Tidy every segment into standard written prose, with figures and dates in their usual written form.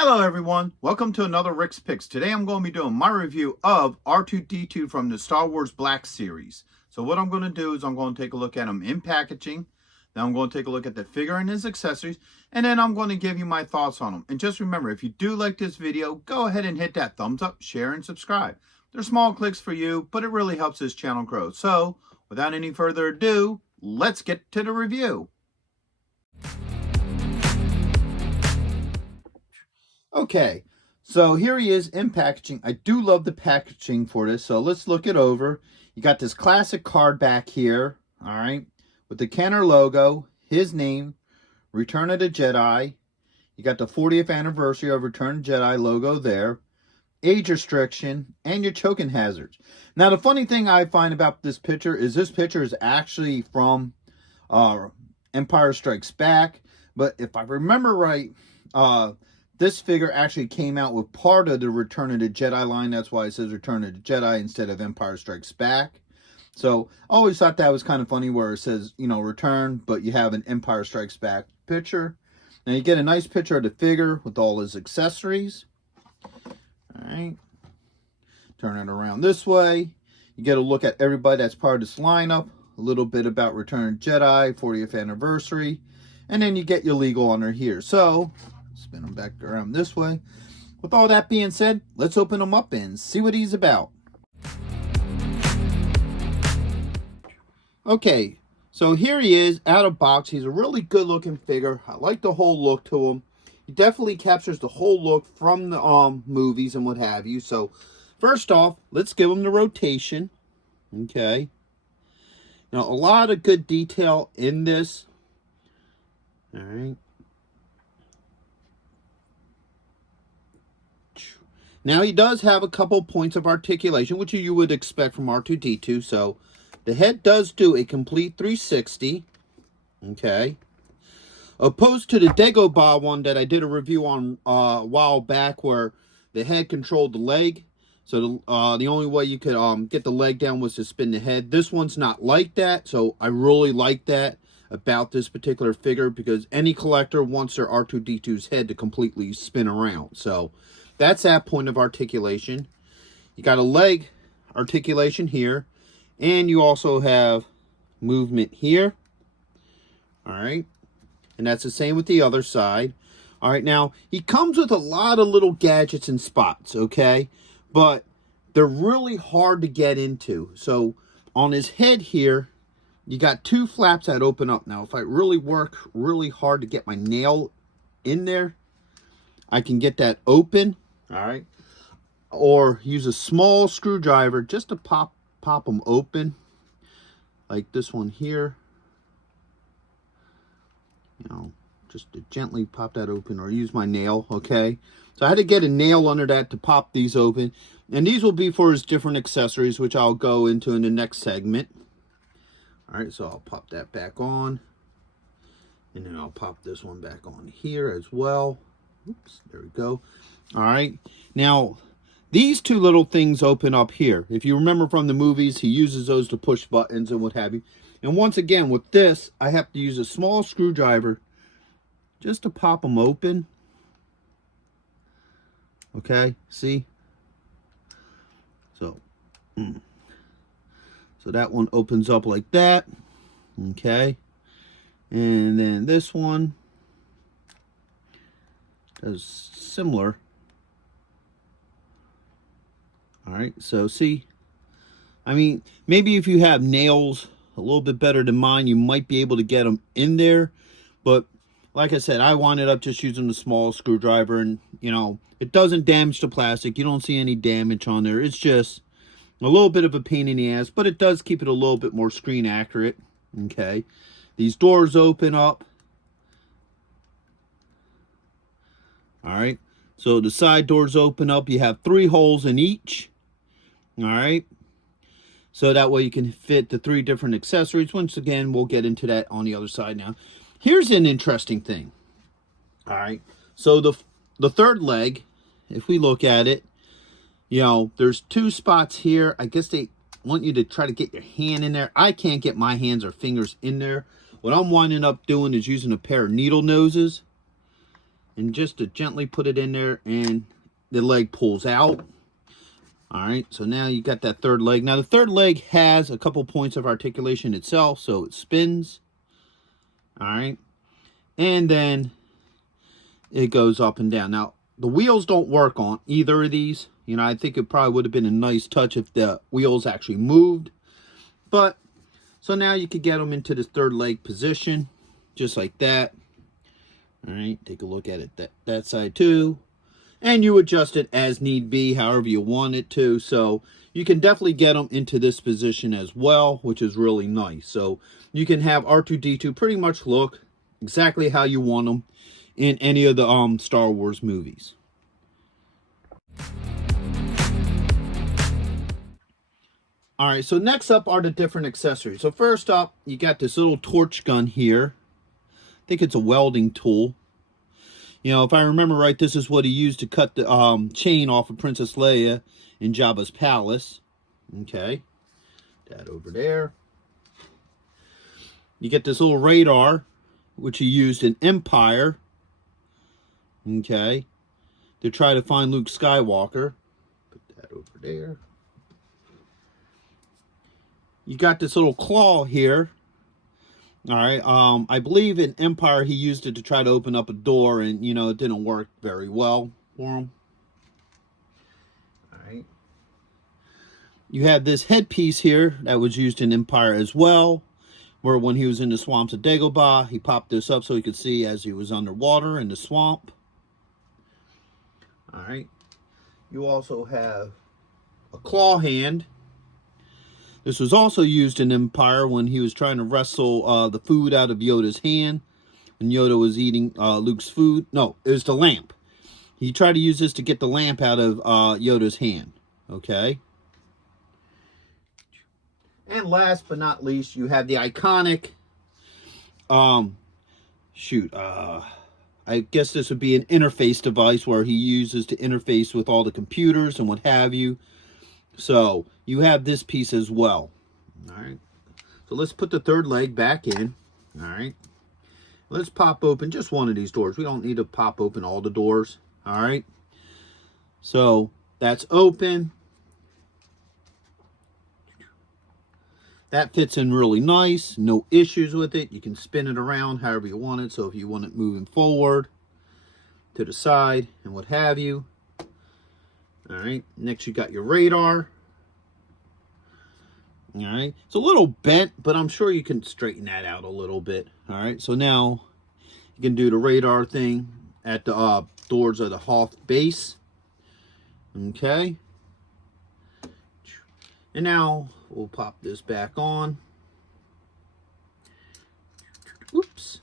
Hello everyone, welcome to another Rick's Picks. Today I'm going to be doing my review of R2-D2 from the Star Wars Black series. So what I'm going to do is I'm going to take a look at him in packaging, then I'm going to take a look at the figure and his accessories, and then I'm going to give you my thoughts on him. And just remember, if you do like this video, go ahead and hit that thumbs up, share, and subscribe. They're small clicks for you, but it really helps this channel grow. So without any further ado, let's get to the review. Okay, so here he is in packaging. I do love the packaging for this, so let's look it over. You got this classic card back here, all right, with the Kenner logo, his name, Return of the Jedi. You got the 40th anniversary of Return of the Jedi logo there, age restriction, and your choking hazards. Now, the funny thing I find about this picture is actually from Empire Strikes Back, but if I remember right, this figure actually came out with part of the Return of the Jedi line. That's why it says Return of the Jedi instead of Empire Strikes Back. So I always thought that was kind of funny where it says, you know, Return, but you have an Empire Strikes Back picture. Now you get a nice picture of the figure with all his accessories. All right. Turn it around this way. You get a look at everybody that's part of this lineup. A little bit about Return of the Jedi, 40th anniversary. And then you get your legal honor here. So spin them back around this way. With all that being said, let's open him up and see what he's about. Okay, so here he is out of box. He's a really good looking figure. I like the whole look to him. He definitely captures the whole look from the movies and what have you. So first off, let's give him the rotation. Okay. Now, a lot of good detail in this. All right. Now, he does have a couple points of articulation, which you would expect from R2-D2. So, the head does do a complete 360. Okay. Opposed to the Dagobah one that I did a review on a while back where the head controlled the leg. So, the only way you could get the leg down was to spin the head. This one's not like that. So, I really like that about this particular figure because any collector wants their R2-D2's head to completely spin around. So, that's that point of articulation. You got a leg articulation here. And you also have movement here. All right. And that's the same with the other side. All right. Now, he comes with a lot of little gadgets and spots, okay? But they're really hard to get into. So, on his head here, you got two flaps that open up. Now, if I really work really hard to get my nail in there, I can get that open. All right, or use a small screwdriver just to pop them open, like this one here. You know, just to gently pop that open, or use my nail. Okay, so I had to get a nail under that to pop these open, and these will be for his different accessories, which I'll go into in the next segment. All right, so I'll pop that back on, and then I'll pop this one back on here as well. Oops, there we go. All right. Now, these two little things open up here. If you remember from the movies, he uses those to push buttons and what have you. And once again, with this, I have to use a small screwdriver just to pop them open. Okay, see? So that one opens up like that. Okay. And then this one does similar. All right, so see, I mean, maybe if you have nails a little bit better than mine, you might be able to get them in there. But like I said, I wound up just using the small screwdriver, and, you know, it doesn't damage the plastic. You don't see any damage on there. It's just a little bit of a pain in the ass, but it does keep it a little bit more screen accurate. Okay, these doors open up. All right, so the side doors open up. You have 3 holes in each. All right, so that way you can fit the 3 different accessories. Once again, we'll get into that on the other side now. Here's an interesting thing. All right, so the third leg, if we look at it, you know, there's 2 spots here. I guess they want you to try to get your hand in there. I can't get my hands or fingers in there. What I'm winding up doing is using a pair of needle noses And just to gently put it in there, and the leg pulls out. All right, so now you got that third leg. Now the third leg has a couple points of articulation itself, so it spins. All right, and then it goes up and down. Now the wheels don't work on either of these. You know, I think it probably would have been a nice touch if the wheels actually moved. But so now you could get them into the third leg position, just like that. All right, take a look at it that side too. And you adjust it as need be, however you want it to. So you can definitely get them into this position as well, which is really nice. So you can have R2-D2 pretty much look exactly how you want them in any of the Star Wars movies. All right, so next up are the different accessories. So first up, you got this little torch gun here. I think it's a welding tool. You know, if I remember right, this is what he used to cut the chain off of Princess Leia in Jabba's palace. Okay, that over there. You get this little radar, which he used in Empire. Okay, to try to find Luke Skywalker. Put that over there. You got this little claw here. All right, I believe in Empire he used it to try to open up a door, and you know it didn't work very well for him. All right. You have this headpiece here that was used in Empire as well, where when he was in the swamps of Dagobah, he popped this up so he could see as he was underwater in the swamp. All right. You also have a claw hand. This was also used in Empire when he was trying to wrestle the food out of Yoda's hand. When Yoda was eating Luke's food. No, it was the lamp. He tried to use this to get the lamp out of Yoda's hand. Okay. And last but not least, you have the iconic... I guess this would be an interface device where he uses to interface with all the computers and what have you. So you have this piece as well. All right. So let's put the third leg back in. All right. Let's pop open just one of these doors. We don't need to pop open all the doors. All right. So that's open. That fits in really nice. No issues with it. You can spin it around however you want it. So if you want it moving forward, to the side, and what have you. All right, next you got your radar. All right, it's a little bent, but I'm sure you can straighten that out a little bit. All right, so now you can do the radar thing at the doors of the Hoth base. Okay. And now we'll pop this back on. Oops.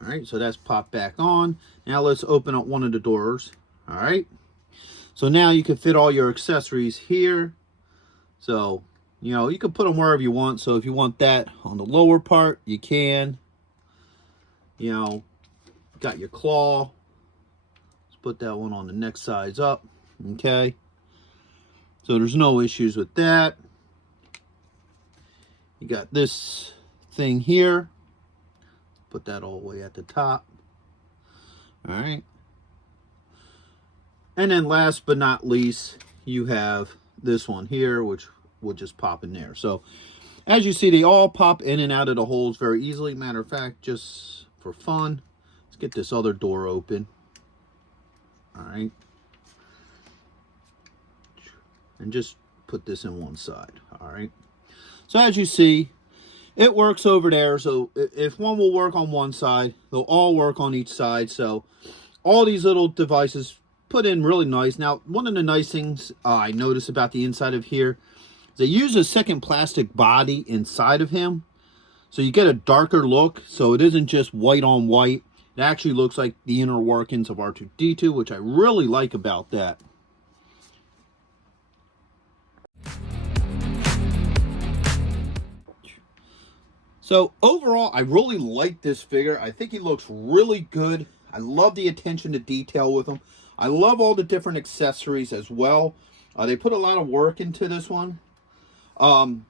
All right, so that's popped back on. Now let's open up one of the doors. All right, so now you can fit all your accessories here. So, you know, you can put them wherever you want. So if you want that on the lower part, you can. You know, got your claw. Let's put that one on the next sides up. Okay. So there's no issues with that. You got this thing here. Put that all the way at the top. All right. And then last but not least, you have this one here, which will just pop in there. So as you see, they all pop in and out of the holes very easily. Matter of fact, just for fun, let's get this other door open. All right. And just put this in one side. All right. So as you see, it works over there. So if one will work on one side, they'll all work on each side. So all these little devices put in really nice. Now, one of the nice things I noticed about the inside of here is they use a second plastic body inside of him. So you get a darker look. So it isn't just white on white. It actually looks like the inner workings of R2-D2, which I really like about that. So overall, I really like this figure. I think he looks really good. I love the attention to detail with him. I love all the different accessories as well. They put a lot of work into this one. And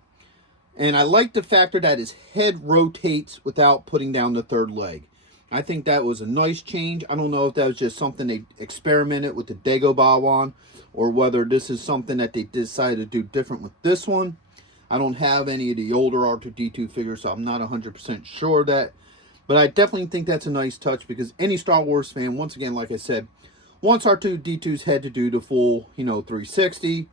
I like the factor that his head rotates without putting down the third leg. I think that was a nice change. I don't know if that was just something they experimented with the Dagobah one, or whether this is something that they decided to do different with this one. I don't have any of the older R2-D2 figures, so I'm not 100% sure of that. But I definitely think that's a nice touch, because any Star Wars fan, once again, like I said, wants R2-D2's head to do the full, 360.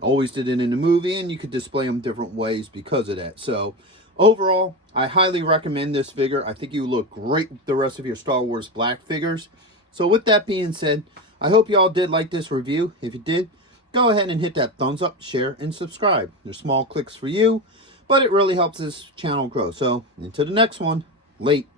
Always did it in the movie, and you could display them different ways because of that. So, overall, I highly recommend this figure. I think you look great with the rest of your Star Wars Black figures. So, with that being said, I hope you all did like this review. If you did, go ahead and hit that thumbs up, share, and subscribe. They're small clicks for you, but it really helps this channel grow. So, until the next one, late.